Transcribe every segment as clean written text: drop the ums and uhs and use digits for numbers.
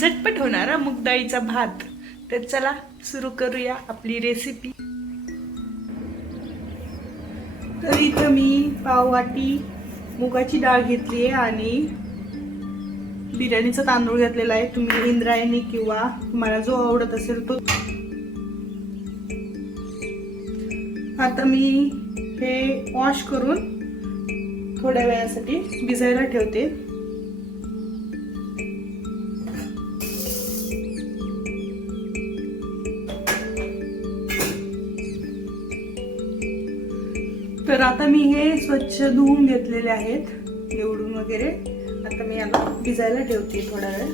झटपट होणारा मूग डाळीचा भात। तर चला सुरू करूया आपली रेसिपी। तर इथं मी पाववाटी मुगाची डाळ घेतली आहे आणि बिर्याणीचा तांदूळ घेतलेला आहे। तुम्ही इंद्रायणी किंवा तुम्हाला जो आवडत असेल तो। आता मी हे वॉश करून थोड्या वेळासाठी भिजायला ठेवते। तर आता मी हे स्वच्छ धुवून घेतलेले आहेत निवडून वगैरे। आता मी याला भिजायला ठेवते थोडा वेळ।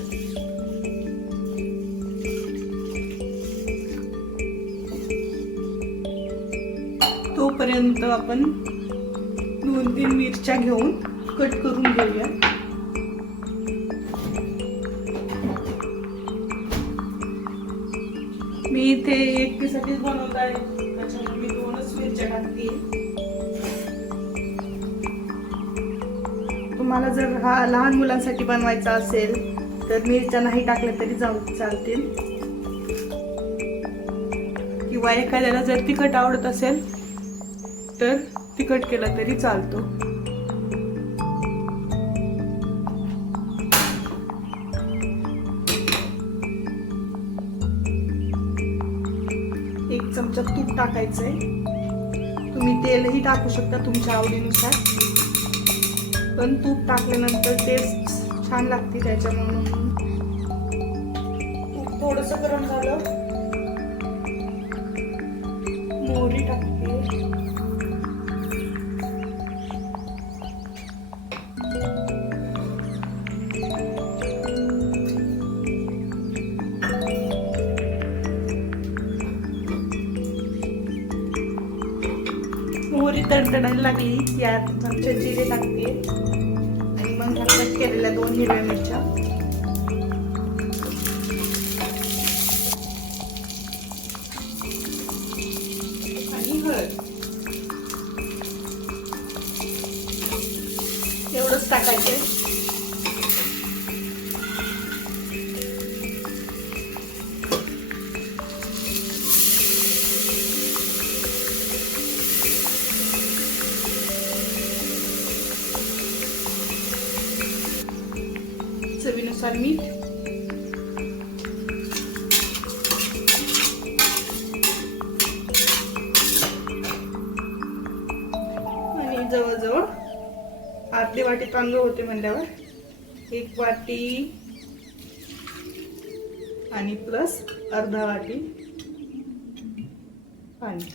तोपर्यंत आपण 2-3 मिरच्या घेऊन कट करून घेऊया। मी इथे एकटीसाठीच बनवत आहे, त्याच्यामुळे मी 2च मिरच्या टाकते। तुम्हाला जर हा लहान मुलांसाठी बनवायचा असेल तर मिरच्या नाही टाकल्या तरी चालतील, किंवा एखाद्याला जर तिखट आवडत असेल तर तिखट केलं तरी चालतो। एक चमचा तूप टाकायचंय। तुम्ही तेलही टाकू शकता तुमच्या आवडीनुसार, पण तूप टाकल्यानंतर टेस्ट छान लागते त्याच्यामुळे। तूप थोडंसं गरम झालं, मोहरी टाकते। मोहरी तडतडायला लागली की यात चमचा जिरे टाकते आणि मग कट केलेल्या 2 हिरव्या मिरच्या आणि हळद एवढंच टाकायचं। चवीनुसार मीठ आणि जवळजवळ अर्धी वाटी तांदूळ होते म्हणल्यावर 1 वाटी आणि प्लस अर्धा वाटी पाणी।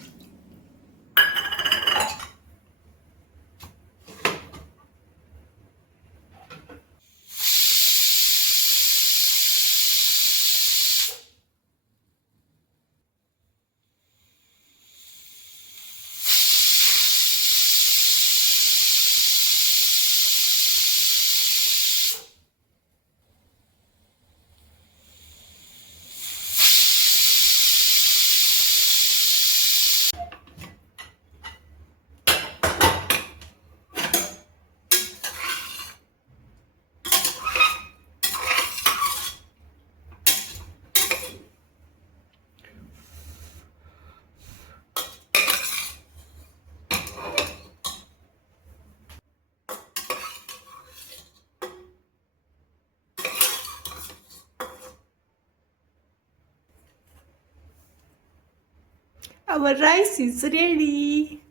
Our rice is ready.